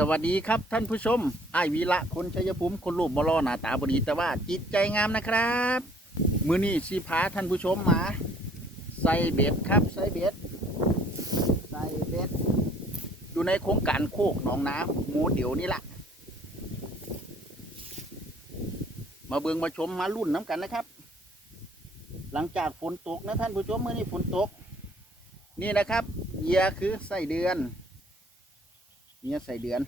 สวัสดีครับท่านผู้ชมไอวีระคนชัยภูมิคนรูปบลอหนาตาบดีแต่ว่าจิตใจงามนะครับ มือนี้สีพาท่านผู้ชมมาใส่เบ็ดครับใส่เบ็ดใส่เบ็ดอยู่ในโครงการโคกหนองน้ำหมูเดี๋ยวนี่ละมาเบิงมาชมมารุ่นน้ำกันนะครับ หลังจากฝนตกนะท่านผู้ชมเมื่อนี้ฝนตก นี่นะครับเหยื่อคือไส้เดือน เนี่ยใส่เดือน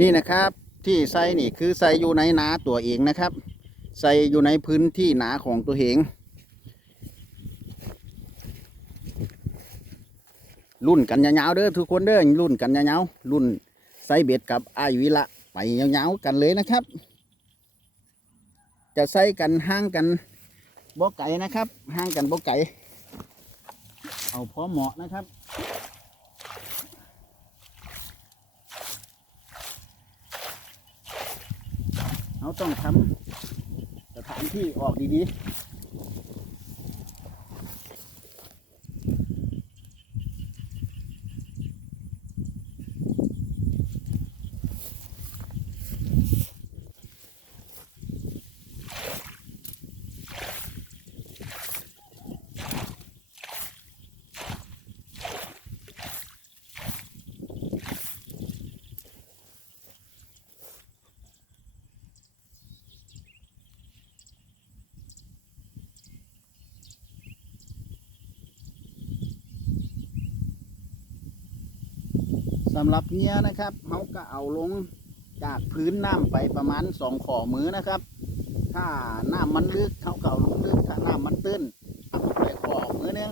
นี่นะครับ ที่ใส่นี่คือใส่อยู่ในหนาตัวเองนะครับ ใส่อยู่ในพื้นที่หนาของตัวเองรุ่นกันยาวๆเด้อทุกคนเด้อรุ่นกันยาวๆรุ่นไซเบ็ดกับอายวิละไปยาวๆกันเลยนะครับ จะใส่กันห่างกันบ่ไก่นะครับห่างกันบ่ไก่เอาพอเหมาะนะครับ เรา ต้องทำสถานที่ออกดีๆำหรับเนี้ยนะครับเขาก็เอาลงจากพื้นน้ำไปประมาณสองข้อมือนะครับ ถ้าน้ำมันลึกเขาเก่าลงลึกถ้าน้ำมันตื้นเอาไปข้อมือนึง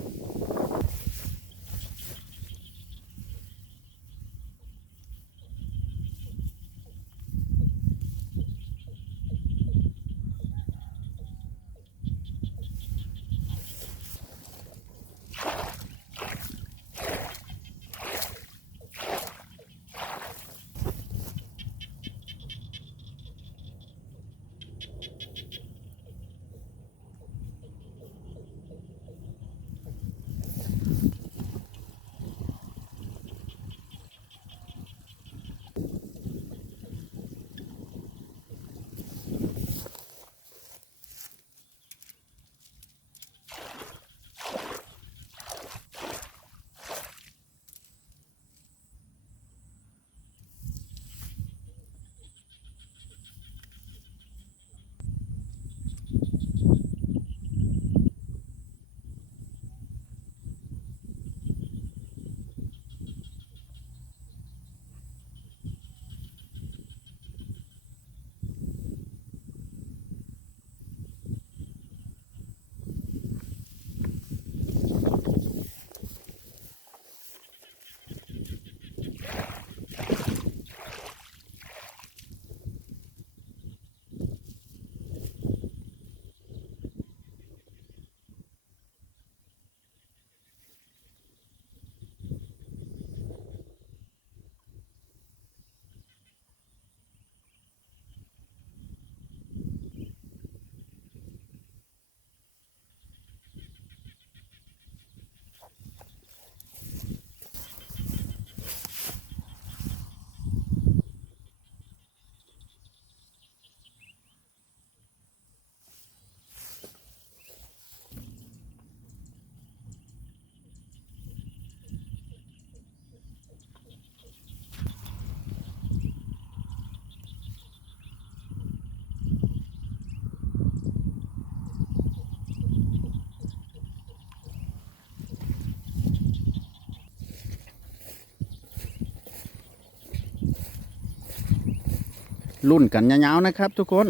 รุ่นกันยาวๆนะครับ ทุกคน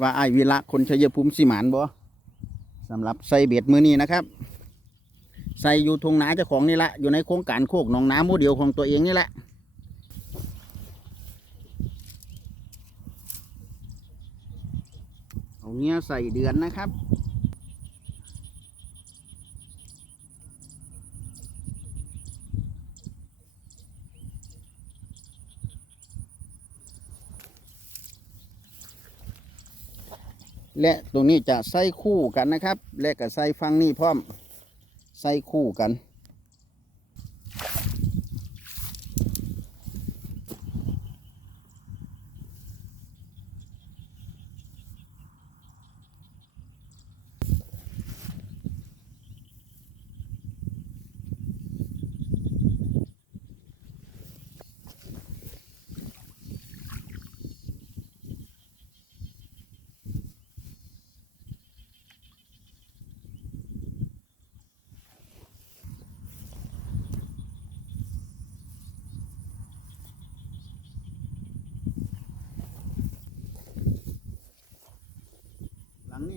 ว่าไอวีระคนชัยภูมิสีหมานบ่สำหรับใส่เบ็ดมือนี้นะครับใส่อยู่ทงนาเจ้าของนี่แหละอยู่ในโครงการโคกหนองน้ำโมเดลของตัวเองนี่แหละเอาเงี้ยใส่เดือนนะครับ และตรงนี้จะใส่คู่กันนะครับ และก็ใส่ฟังนี่พร้อม ใส่คู่กัน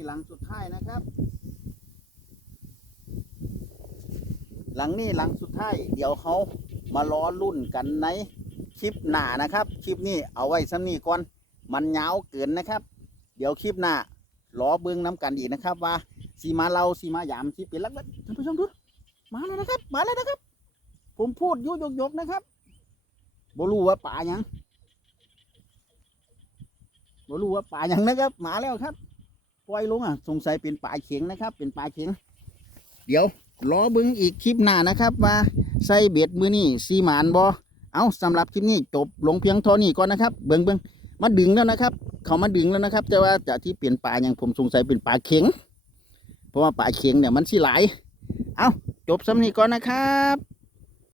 หลังนี้หลังสุดท้ายนะครับ หลังนี้หลังสุดท้ายเดี๋ยวเขามาล้อรุ่นกันในคลิปหน้านะครับ คลิปนี้เอาไว้ซ้ำนี้ก่อน มันยาวเกินนะครับ เดี๋ยวคลิปหน้ารอเบิ้องน้ำกันอีกนะครับว่าสีมาเราสีมายามสีเป็นลักษณะท่านผู้ชมดูมาแล้วนะครับ มาแล้วนะครับ ผมพูดยุยกยกนะครับบรู้ว่าป่ายังบรู้ว่าป่ายังนะครับ มาแล้วครับ ปล่อยลงอะ สงสัยเป็นป่าเข็งนะครับ เป็นป่าเข็ง เดี๋ยวรอเบิ้งอีกคลิปหน้านะครับว่าใส่เบ็ดมือนี่สีหมานบอเอาสำหรับคลิปนี้จบลงเพียงเท่านี้ก่อนนะครับ เบิ้งเบิ้งมาดึงแล้วนะครับ เขามาดึงแล้วนะครับ แต่ว่าจะที่เปลี่ยนป่าอย่างผมสงสัยเป็นป่าเข็ง เพราะว่าป่าเข็งเนี่ยมันสิหลาย เอาจบสำนี้ก่อนนะครับ